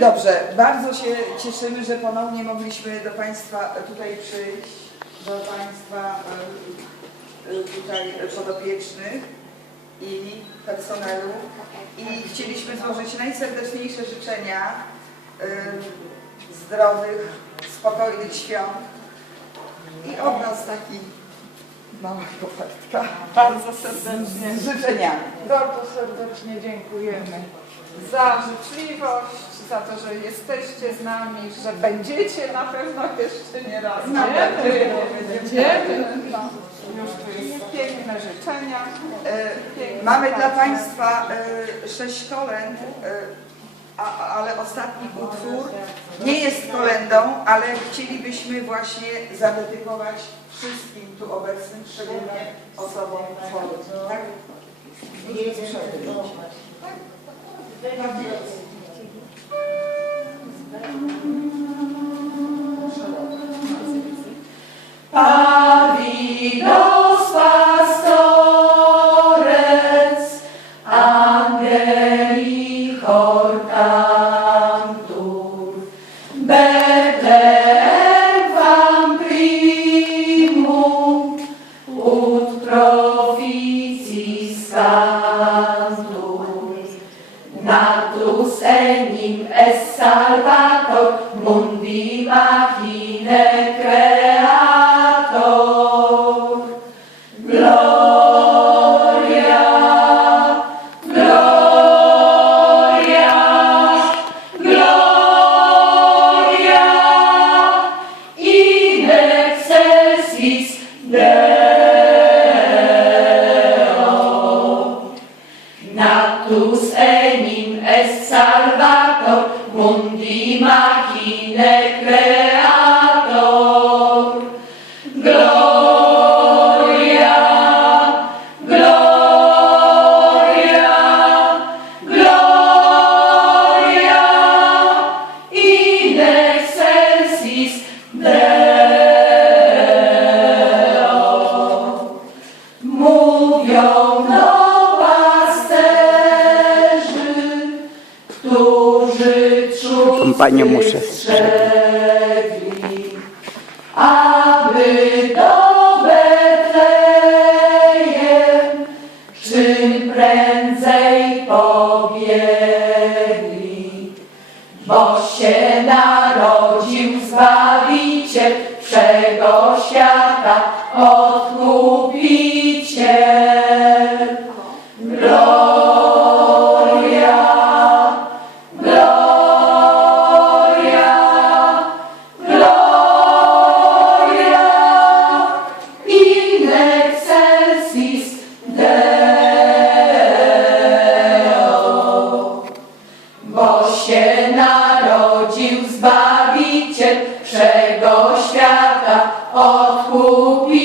Dobrze, bardzo się cieszymy, że ponownie mogliśmy do Państwa tutaj przyjść, do Państwa e, e, tutaj podopiecznych i personelu i chcieliśmy złożyć najserdeczniejsze życzenia e, zdrowych, spokojnych świąt i od nas taki mała kopertka Bardzo serdecznie. z życzeniami. Bardzo serdecznie dziękujemy za życzliwość, za to, że jesteście z nami, że będziecie na pewno jeszcze nie raz. Na pewno. Będziemy. No, już tu jest piękne życzenia. E, Piękne Mamy dla. Państwa e, sześć kolęd, e, ale ostatni utwór nie jest kolendą, ale chcielibyśmy właśnie zadedykować wszystkim tu obecnym, szczególnie osobom chorym. Tak? Pavidos portantur Berder vam primum ut proficis cantur. Natus enim es salvator mundi machine cre Deo. Natus enim est salvator, mundi creator. Kompanię muszę strzegli, aby do Betlejem czym prędzej pobiegli. Bo się narodził Zbawiciel wszego świata, Odkupiciel. Zbawiciel wszego świata, odkupiciel.